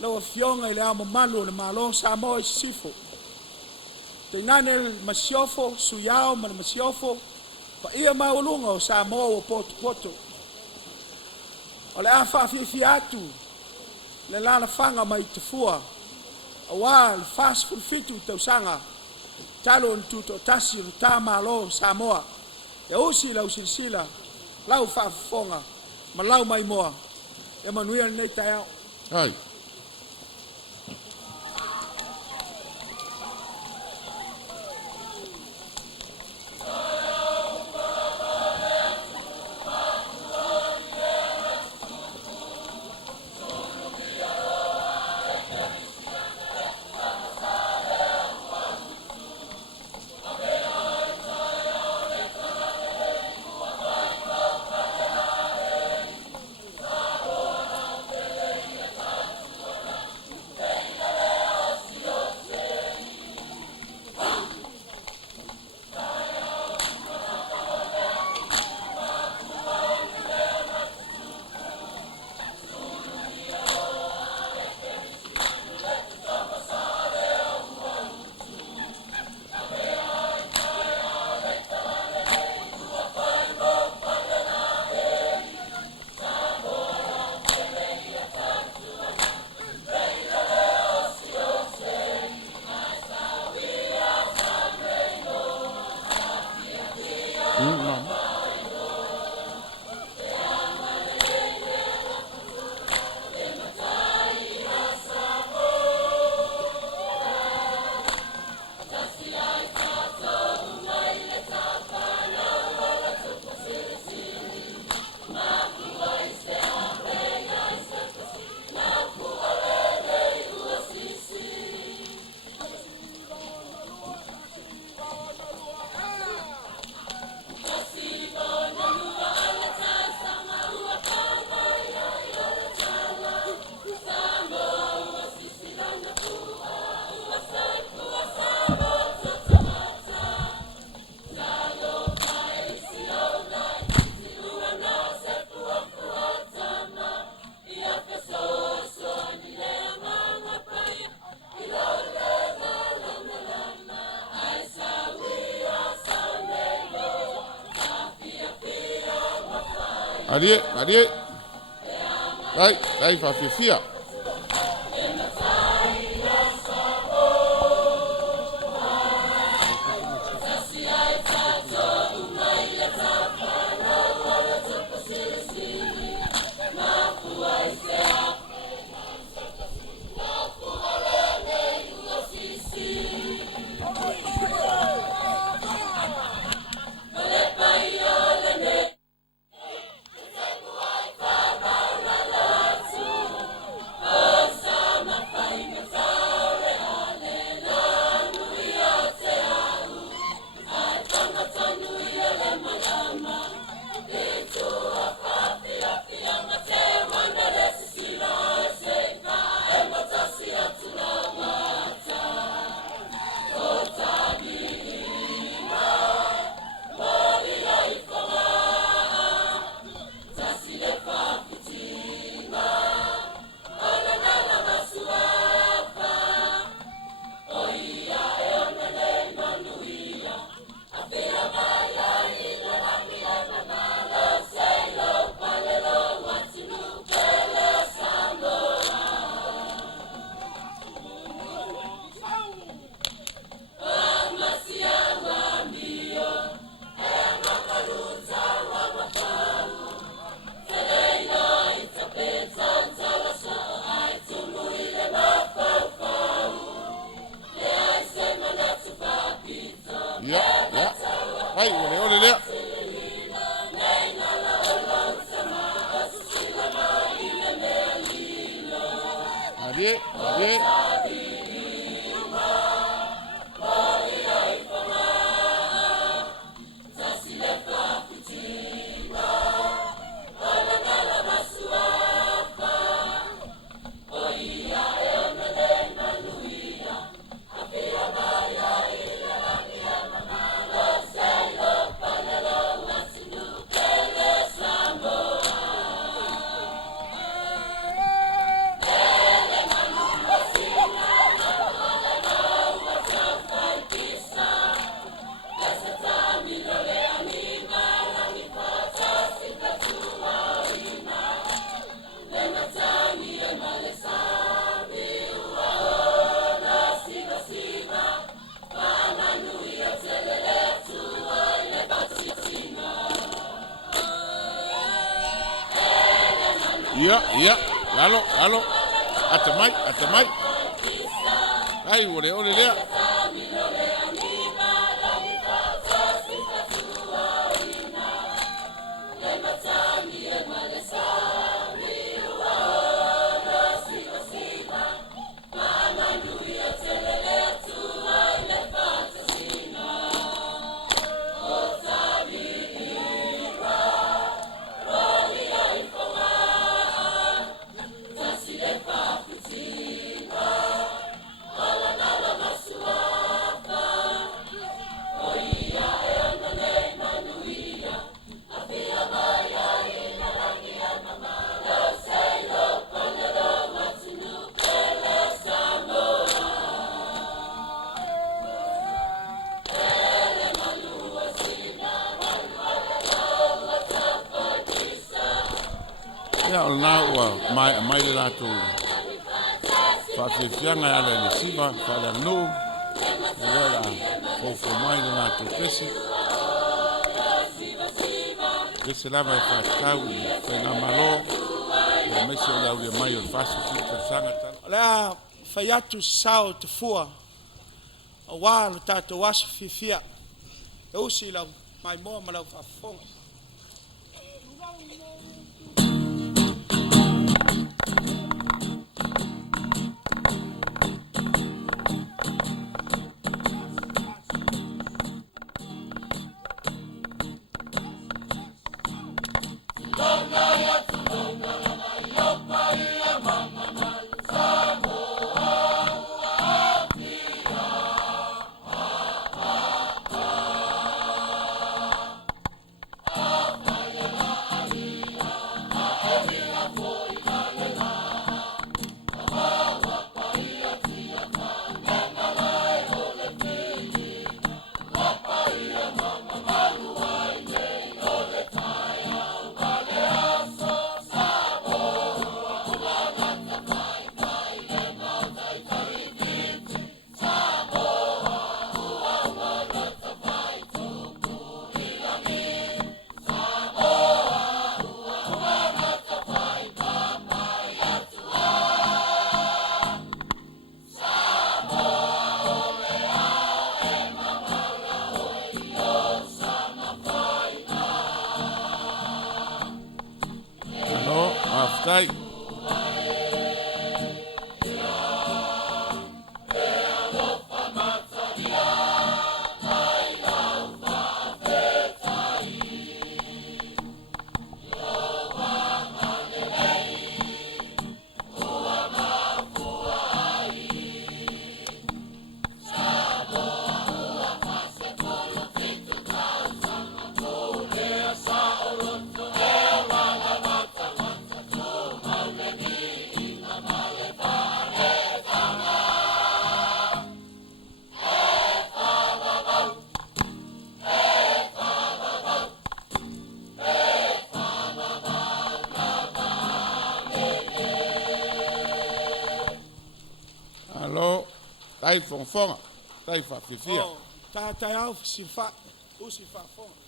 Lo fionga ile amo malu le malo Samoa sifo. Te nane masiofo suyao man masiofo pa ia maulunga o Samoa o poto. Ole afa fi atu le lana fanga mai te fua. Awa fast food fitu te usanga. Talo ntuto tasi ruta malo Samoa. Ya usi la usilsila lau fa fonga malau mai moa. Emmanuel nei tayao. Ai. Arie. Ai fa fia. Ai, ole lea. Arie. Ia. Lalo. Atamai. Ai, ole lea. Ia o na ua mai le latou fa'afiafiaga e ala i le siva fa'aleaganū ua la fofo mai le latou kese lava e fa'atatau i faiga malo ua maisi o le aulia mai o le fa'asifitasaga Lea fai atu sao te fua. A wā lo tātou aso fifia. E usi lau mai moa ma lau whafonga. Aftai. Alo, tai fonfonga, tai fafifia. Oh, tai au sifa, usi whafonga.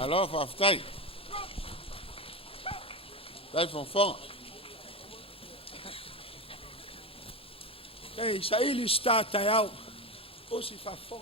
Alo whaftai. Tai whonwhonga. Ei, sa ili sta tai au. O si whafo.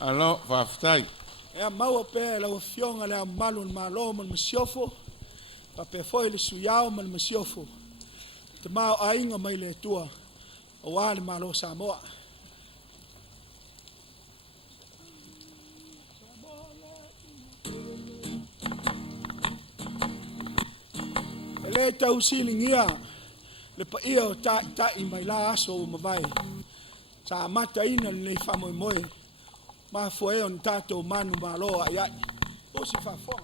Alo whaftai. E maua pe la fionga le malu malo man masiofo. Pa pe foi le suyao man masiofo. Te mau ainga mai le tua. O wale malo Samoa. Le tau silingia. Le pa ia o ta i mai la aso o mawai. Sa mata ina le whamoi moi. Ma foi on tato manu malo ai ai. O si fa fo.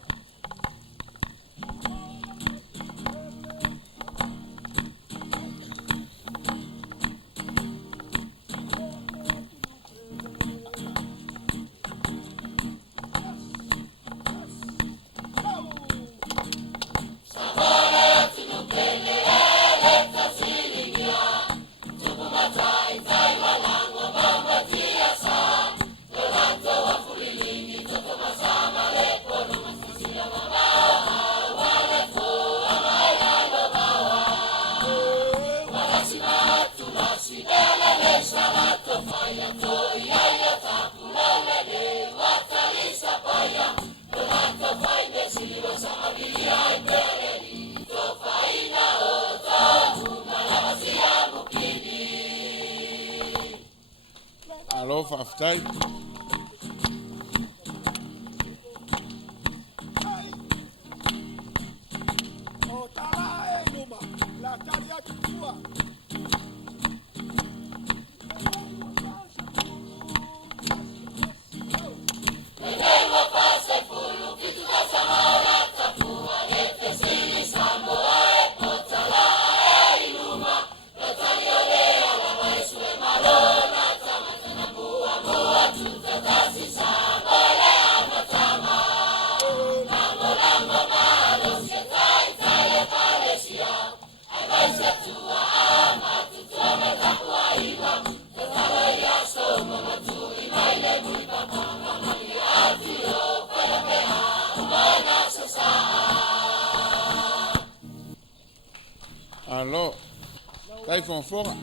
Alo whaftai. O tala e numa. La talia tutua. Alo. Tai whonwhonga.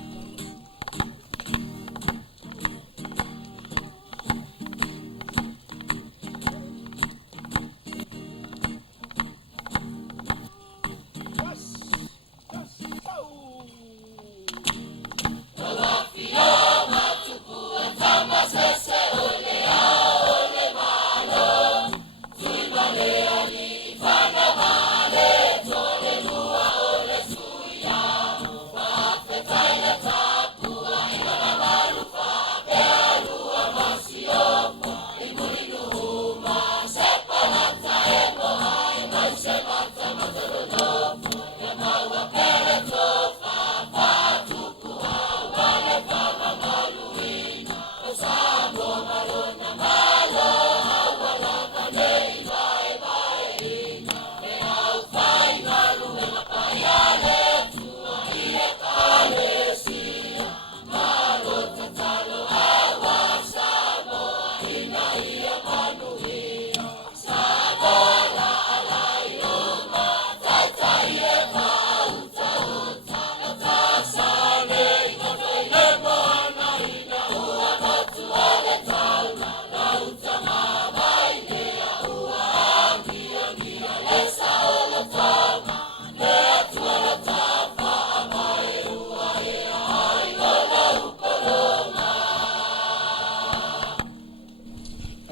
Tyler.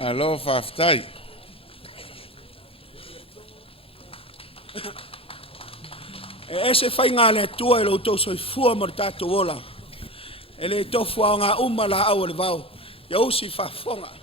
Alo whaftai. E se fai ngā le tua e lo tau soi fua mo tātou ola. E le tofu au ngā uma la au le vau. Ia usi whafonga.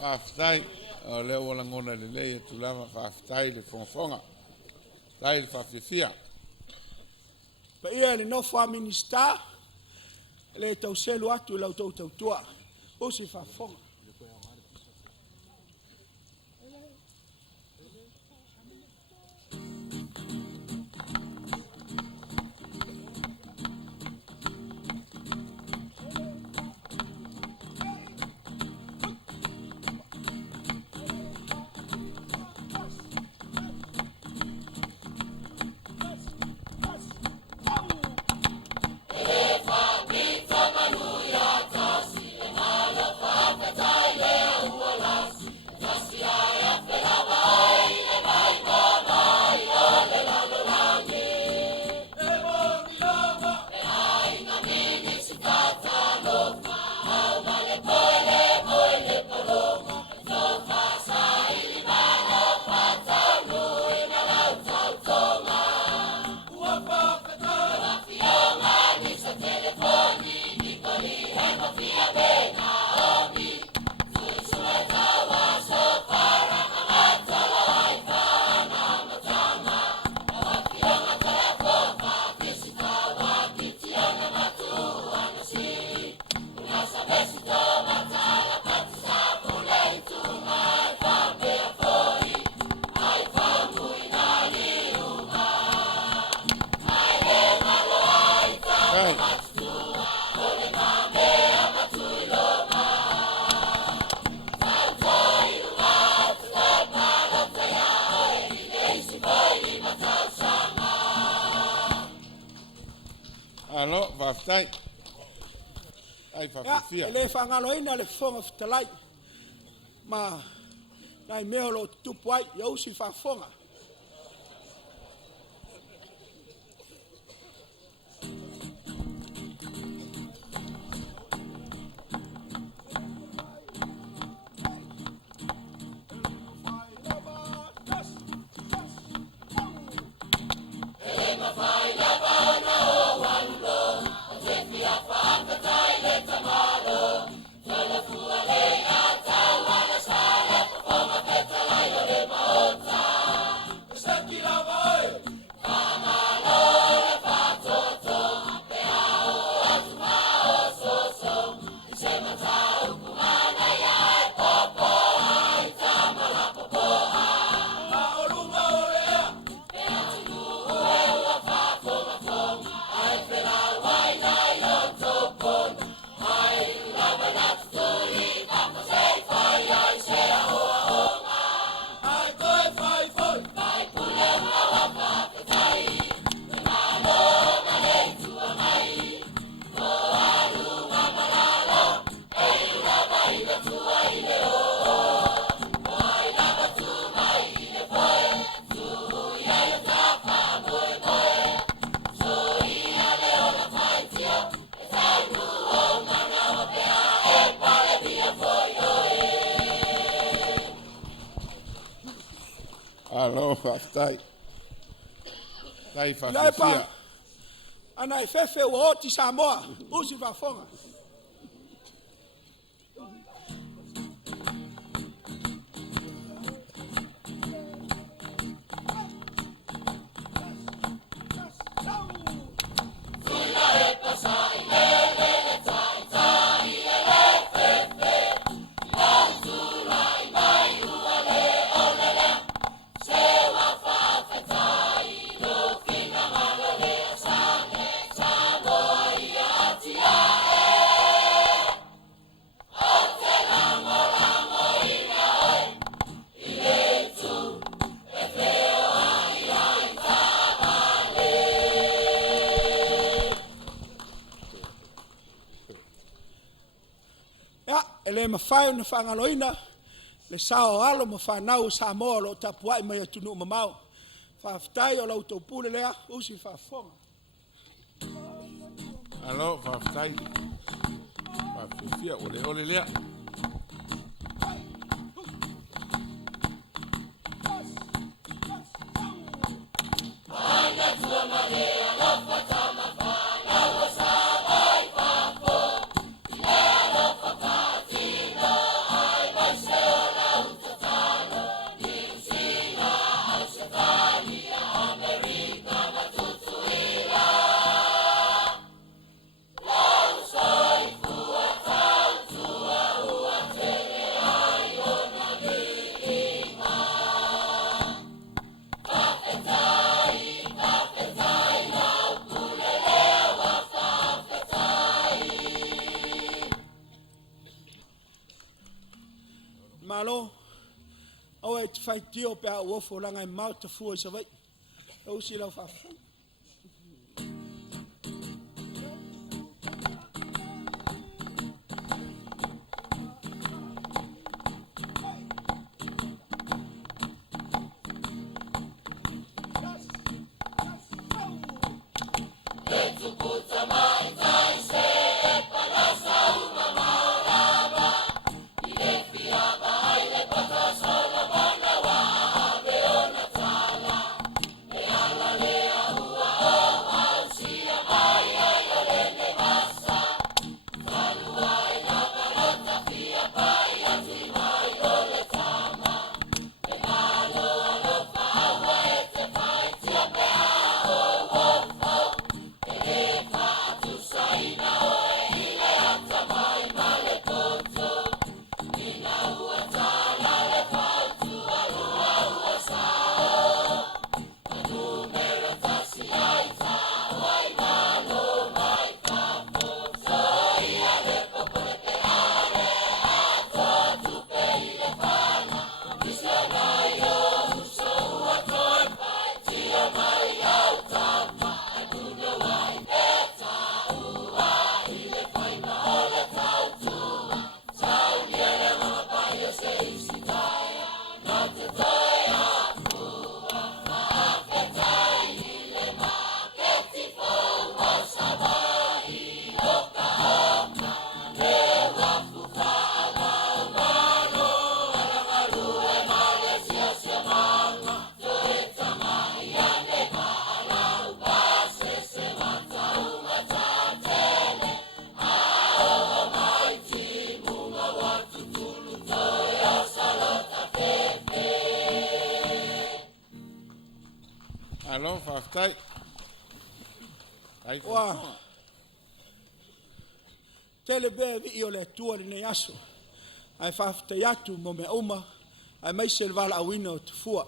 Whaftai, o leo wala ngona le lei, tu lama whaftai le fonfonga. Tai le whawhiwhia. Pa ia le no wha minista. Le tau selu atu lau tau tau tua. Usi whafonga. Alo, whaftai. Ai Ia, whawhiwhia. le whangalo ina le fonga fitalai. Ma, nai meo lo tupu ai, ia usi whafonga. Alo, whaftai. Tai Lai pa. whawhisia. Ana e fefe o oti Samoa. Usi whafonga. Ele mawhai na whangaloina, le sao alo ma whanau Samoa lo tapuai mai atunu mamau. Whawhitai o lau tau pule lea, usi whawhonga. Alo, whaftai. Whawhisia, ole lea. Malo, au e te whai tio pe a uofo langa i mau te fua i sa vai. Au si lau whawhonga. Alo, whaftai. Ai whaftai. Tele bea vi o le tua ni aso. Ai whawhitai atu mo me uma. Ai mai se wala awina o te fua.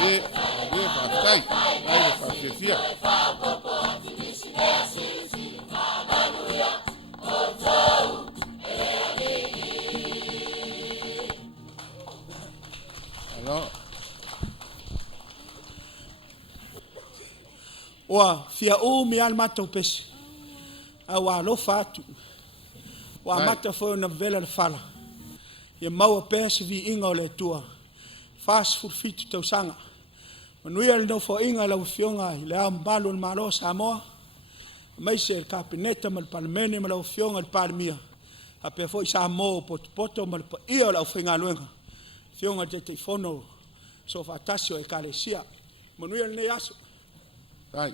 le whaatai, ai le whaafia. Alo. Oa, fia o mi al mata pesi. A wa lo fatu. Wa mata foi na vela de fala. Ia maua pesi vi inga o le tua. Fast food fitu tau sanga. Manui al no fo inga la ufionga i le am balu al malo Samoa. Mai se el kapineta mal palmene mal ufionga al palmia. A pe foi Samoa poto mal pa ia la ufinga luenga. Fionga te telefono so fatasio e kalesia. Manui al ne aso. Ai.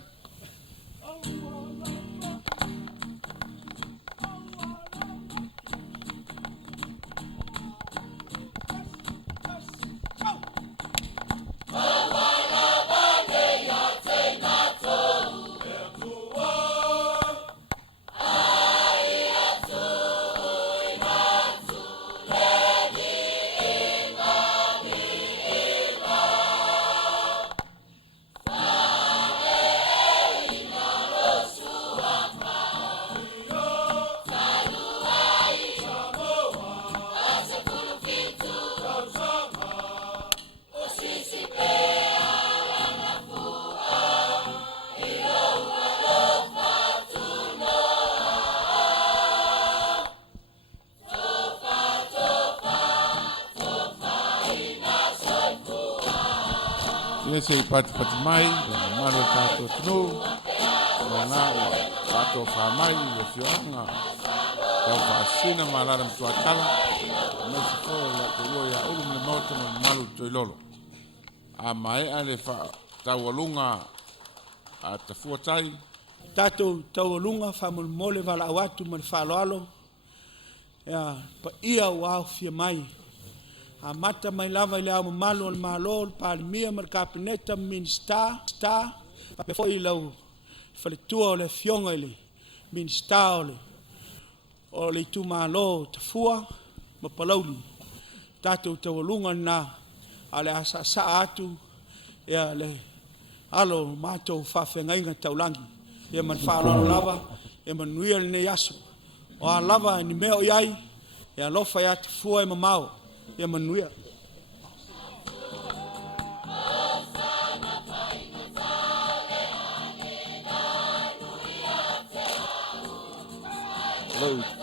Ia se pati mai, malo tato tunu, na tato whamai, ia fionga, tau whaasina malala mtuatala, me se koe la te ua ia ulu me mauta ma malu toi lolo. A mai ale tau alunga a te fuatai. Tato tau alunga whamulmole wala awatu ma le whaloalo. Ia pa ia wau fia mai. A mata mai lava i le au malo al malo pa mia mar kapineta min sta pa pe foi lau faletua o le fionga ile min sta o le tu malo te fua ma palauli tato te walunga na ale asa sa atu ia le alo mato fa fengainga taulangi ia man falo lava ia man nuia ne yaso o a lava ni meo iai ia lofa ia te fua e mamao ia manuia. Hello.